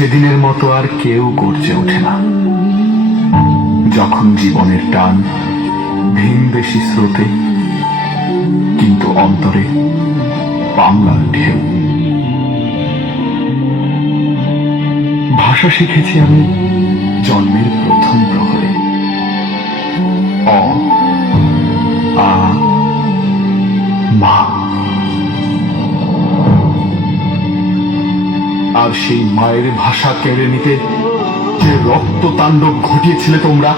সেদিনের মতো আর কেউ গর্জে ওঠে না যখন জীবনের টান ভিনদেশি স্রোতে, কিন্তু অন্তরে বাংলার ঢেউ। ভাষা শিখেছি আমি জন্মের প্রথম প্রহরে, অ আ মা। আর সেই মায়ের ভাষা কেড়ে নিতে যে রক্ত তাণ্ডব ঘটিয়েছিলে তোমরা,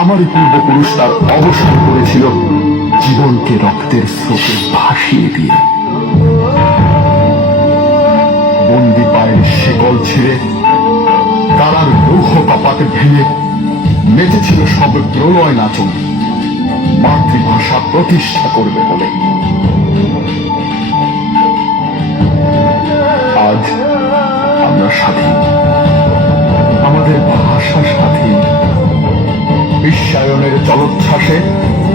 আমারই পূর্বপুরুষ তার অবসান করেছিল জীবনকে রক্তের স্রোতে ভাসিয়ে দিয়ে। বন্দি পায়ের শিকল ছিঁড়ে কারার লৌহ কপাট ভেঙে নেচেছিল সব প্রলয় নাচন মাতৃভাষা প্রতিষ্ঠা করবে বলে। আজ আমরা স্বাধীন, আমাদের ভাষা স্বাধীন। বিশ্বায়নের জলোচ্ছ্বাসে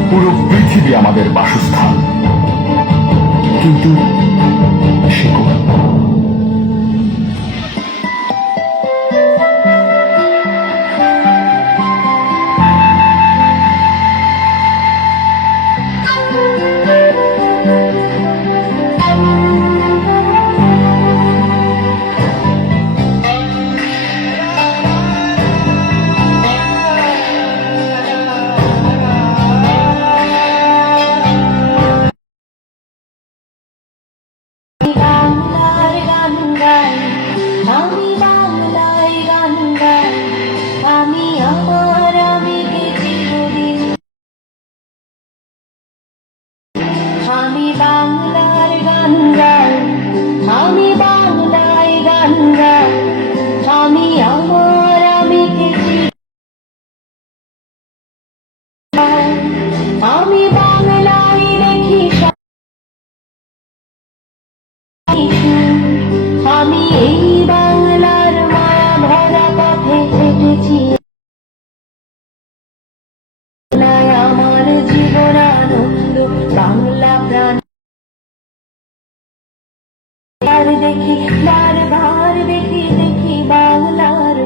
পুরো পৃথিবী আমাদের বাসস্থান, কিন্তু আমি বাংলার গান গাই, আমি বাংলায় গান গাই, আমি আমার আমিকে আমি বাংলায় দেখি আমি এই বাংলার মায়া ভরা পথে হেঁটেছি। আমার জীবন আনন্দ বাংলা প্রাণ দেখি, বারবার দেখি দেখি বাংলার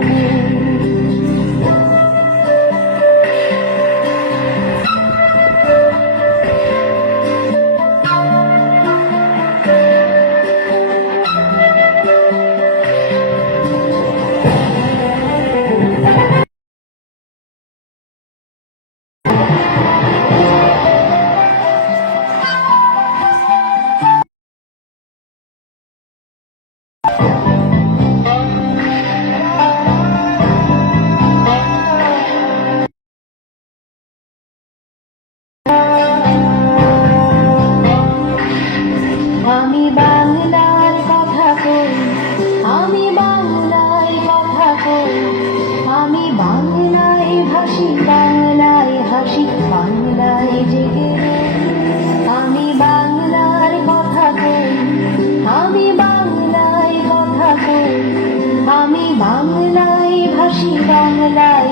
আমি বাংলার কথা কই, আমি বাংলায় কথা কই, আমি বাংলায় ভাসি, বাংলায় হাসি, বাংলায় জেগে। আমি বাংলার কথা কই, আমি বাংলায় কথা কই, আমি বাংলায় ভাসি, বাংলায়